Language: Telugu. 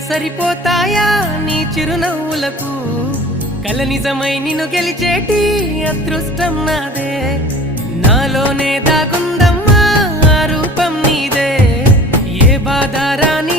సరిపోతాయా నీ చిరునవ్వులకు కల నిజమై నిన్ను గెలిచేటి అదృష్టం నాదే నాలోనే దాగుందమ్మా ఆ రూపం నీదే ఏ బాధ రాని